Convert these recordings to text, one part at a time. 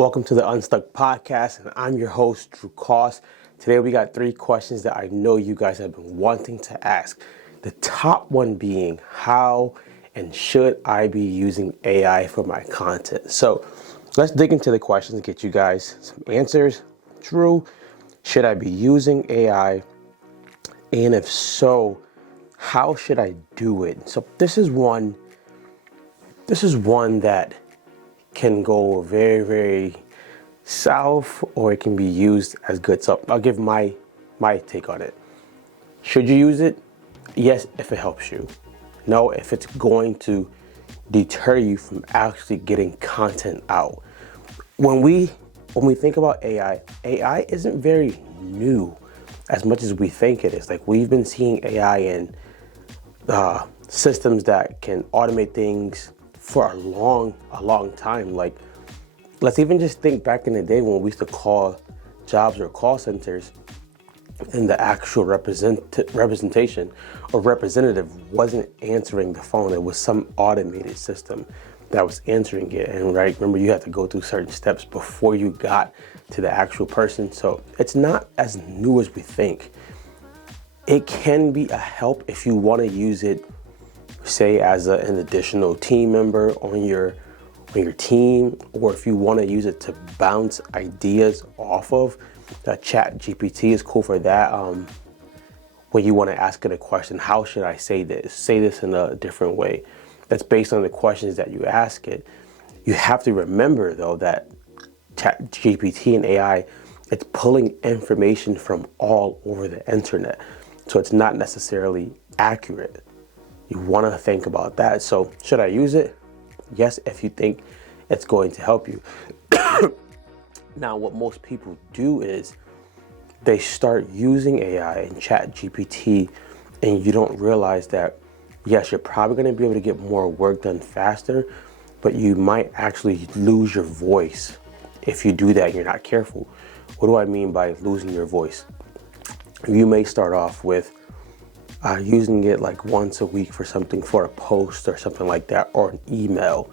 Welcome to the Unstuck Podcast, and I'm your host, Drew Koss. Today we got 3 questions that I know you guys have been wanting to ask. The top one being, how and should I be using AI for my content? So let's dig into the questions and get you guys some answers. Drew, should I be using AI? And if so, how should I do it? So this is one that can go very, very south, or it can be used as good. So I'll give my take on it. Should you use it? Yes, if it helps you. No, if it's going to deter you from actually getting content out. When we think about AI isn't very new as much as we think it is. Like, we've been seeing AI in systems that can automate things for a long time. Like, let's even just think back in the day when we used to call jobs or call centers, and the actual representation or representative wasn't answering the phone. It was some automated system that was answering it. And right, remember, you had to go through certain steps before you got to the actual person. So it's not as new as we think. It can be a help if you want to use it, say, as an additional team member on your team, or if you want to use it to bounce ideas off of. ChatGPT is cool for that. When you want to ask it a question, how should I say this? Say this in a different way. That's based on the questions that you ask it. You have to remember, though, that ChatGPT and AI, it's pulling information from all over the internet. So it's not necessarily accurate. You want to think about that. So should I use it? Yes, if you think it's going to help you. Now, what most people do is they start using AI and ChatGPT, and you don't realize that, yes, you're probably going to be able to get more work done faster, but you might actually lose your voice if you do that and you're not careful. What do I mean by losing your voice? You may start off with using it like once a week for a post or something like that, or an email.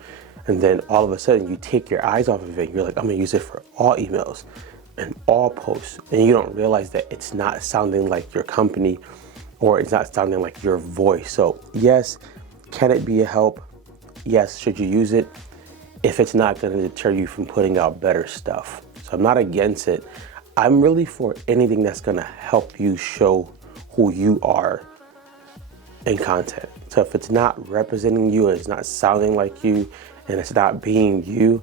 And then all of a sudden you take your eyes off of it. You're like, I'm gonna use it for all emails and all posts. And you don't realize that it's not sounding like your company, or it's not sounding like your voice. So yes, can it be a help? Yes. Should you use it? If it's not gonna deter you from putting out better stuff. So I'm not against it. I'm really for anything that's gonna help you show who you are in content. So if it's not representing you, and it's not sounding like you, and it's not being you,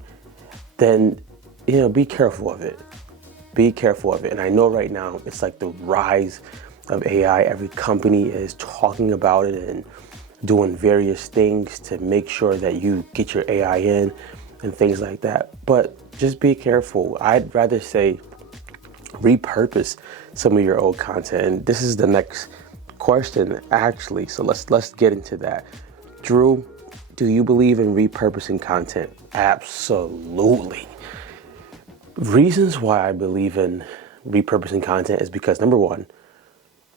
then, be careful of it. Be careful of it. And I know right now it's like the rise of AI. Every company is talking about it and doing various things to make sure that you get your AI in and things like that. But just be careful. I'd rather say repurpose some of your old content. And this is the next question, actually. So let's get into that. Drew, do you believe in repurposing content? Absolutely. Reasons why I believe in repurposing content is because, number one,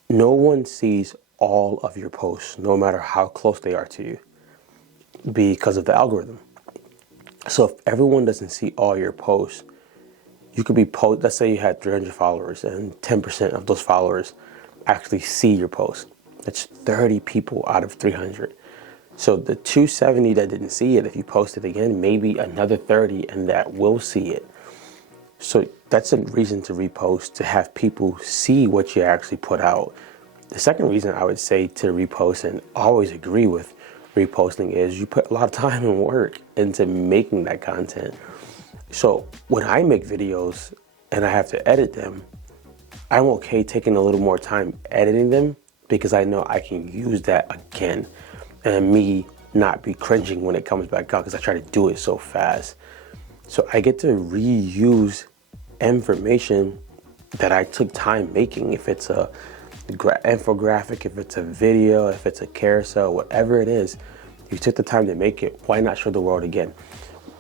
no one sees all of your posts, no matter how close they are to you, because of the algorithm. So if everyone doesn't see all your posts, you could be let's say you had 300 followers and 10% of those followers actually see your post. That's 30 people out of 300. So the 270 that didn't see it, if you post it again, maybe another 30 and that will see it. So that's a reason to repost, to have people see what you actually put out. The second reason I would say to repost, and always agree with reposting, is you put a lot of time and work into making that content. So when I make videos and I have to edit them, I'm okay taking a little more time editing them, because I know I can use that again, and me not be cringing when it comes back out because I try to do it so fast. So I get to reuse information that I took time making. If it's a infographic, if it's a video, if it's a carousel, whatever it is, you took the time to make it. Why not show the world again?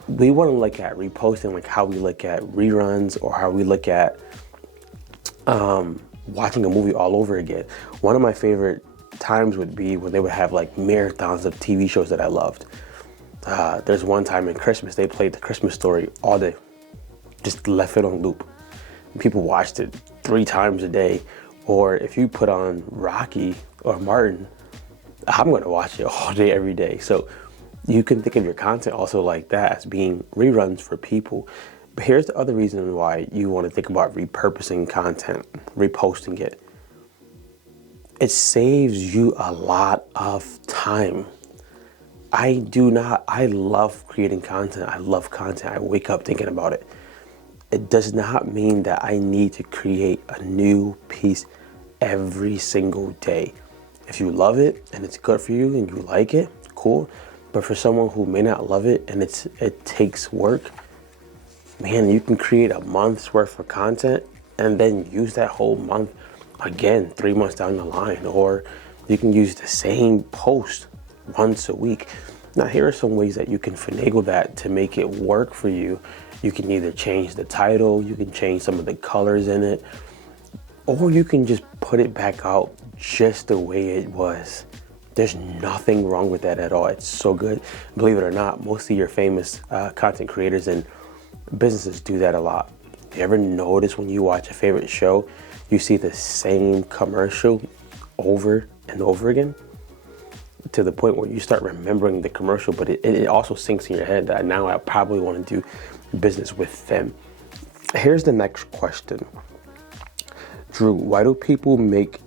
We want to look at reposting like how we look at reruns, or how we look at watching a movie all over again. One of my favorite times would be when they would have like marathons of TV shows that I loved. There's one time in Christmas, they played The Christmas Story all day. just left it on loop. People watched it 3 times a day. Or if you put on Rocky or Martin, I'm gonna watch it all day, every day. So you can think of your content also like that, as being reruns for people. But here's the other reason why you want to think about repurposing content, reposting it. It saves you a lot of time. I love creating content. I love content. I wake up thinking about it. It does not mean that I need to create a new piece every single day. If you love it and it's good for you and you like it, cool. But for someone who may not love it and it takes work, man, you can create a month's worth of content and then use that whole month again 3 months down the line. Or you can use the same post once a week. Now, here are some ways that you can finagle that to make it work for you. You can either change the title, you can change some of the colors in it, or you can just put it back out just the way it was. There's nothing wrong with that at all. It's so good. Believe it or not, most of your famous content creators and businesses do that a lot. You ever notice when you watch a favorite show, you see the same commercial over and over again? To the point where you start remembering the commercial, but it also sinks in your head that now I probably want to do business with them. Here's the next question. Drew, why do people make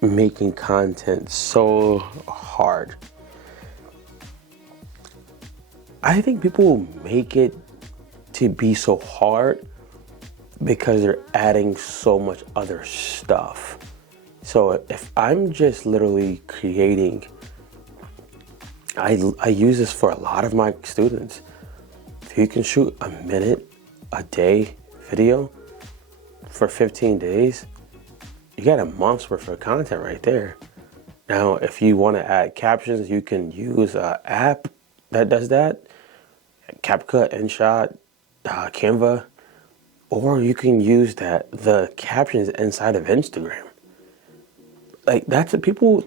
making content so hard? I think people make it to be so hard because they're adding so much other stuff. So if I'm just literally creating, I use this for a lot of my students. If you can shoot a minute a day video for 15 days, you got a month's worth of content right there. Now, if you want to add captions, you can use an app that does that. CapCut, InShot, Canva, or you can use the captions inside of Instagram. Like, that's what people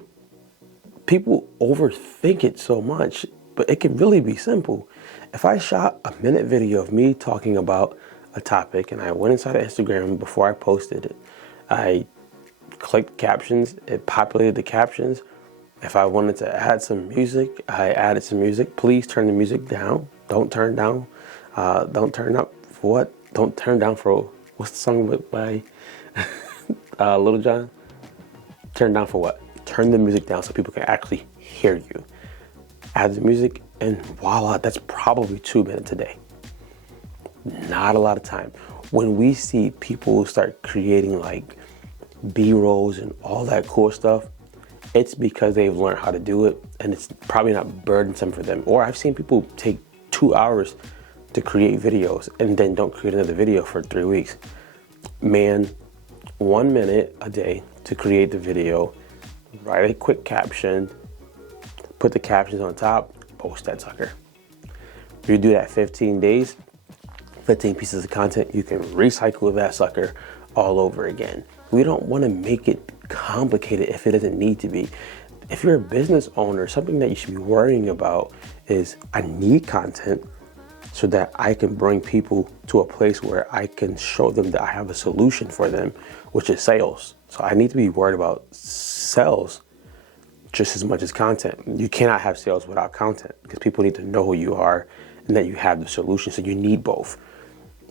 overthink it so much, but it can really be simple. If I shot a minute video of me talking about a topic and I went inside of Instagram before I posted it, I clicked captions, it populated the captions. If I wanted to add some music, I added some music. Please turn the music down. Don't turn down. Don't turn up for what? Don't turn down for, what's the song by Little John? Turn down for what? Turn the music down so people can actually hear you. Add the music and voila, that's probably 2 minutes a day. Not a lot of time. When we see people start creating like B-rolls and all that cool stuff, it's because they've learned how to do it and it's probably not burdensome for them. Or I've seen people take 2 hours to create videos and then don't create another video for 3 weeks. Man, 1 minute a day to create the video, write a quick caption, put the captions on top, post that sucker. If you do that 15 days, 15 pieces of content, you can recycle that sucker all over again. We don't want to make it complicated if it doesn't need to be. If you're a business owner, something that you should be worrying about is, I need content so that I can bring people to a place where I can show them that I have a solution for them, which is sales. So I need to be worried about sales just as much as content. You cannot have sales without content because people need to know who you are and that you have the solution. So you need both.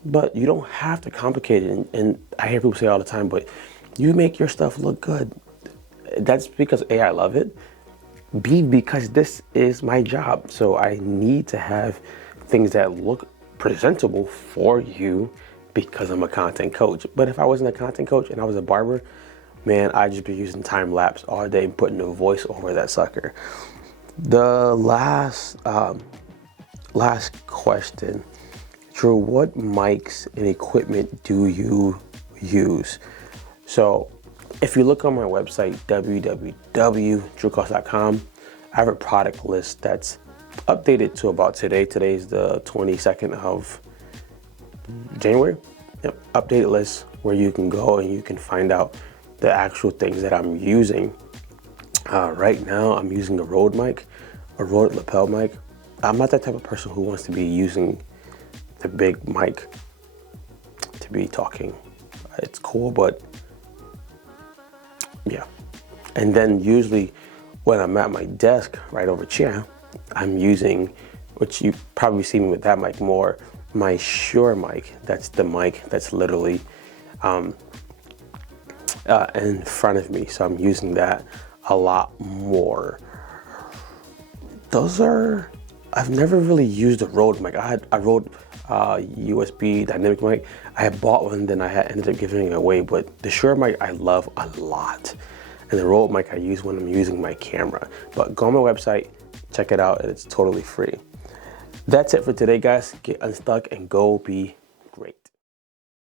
But you don't have to complicate it. And I hear people say all the time, but you make your stuff look good. That's because A, I love it. B, because this is my job. So I need to have things that look presentable for you because I'm a content coach. But if I wasn't a content coach and I was a barber, man, I'd just be using time lapse all day and putting a voice over that sucker. The last question, Drew, what mics and equipment do you use? So if you look on my website, www.drewcost.com, I have a product list that's updated to about today. Today's the 22nd of January. Yep, updated list where you can go and you can find out the actual things that I'm using. Right now, I'm using a Rode mic, a Rode lapel mic. I'm not that type of person who wants to be using the big mic. to be talking. It's cool, but yeah. And then usually when I'm at my desk right over here, I'm using, which you probably see me with that mic more, my Shure mic. That's the mic that's literally in front of me. So I'm using that a lot more. I've never really used a Rode mic. I Rode USB dynamic mic. I had bought one, then I ended up giving it away. But the Shure mic I love a lot, and the Rode mic I use when I'm using my camera. But go on my website, check it out, and it's totally free. That's it for today, guys. Get unstuck and go be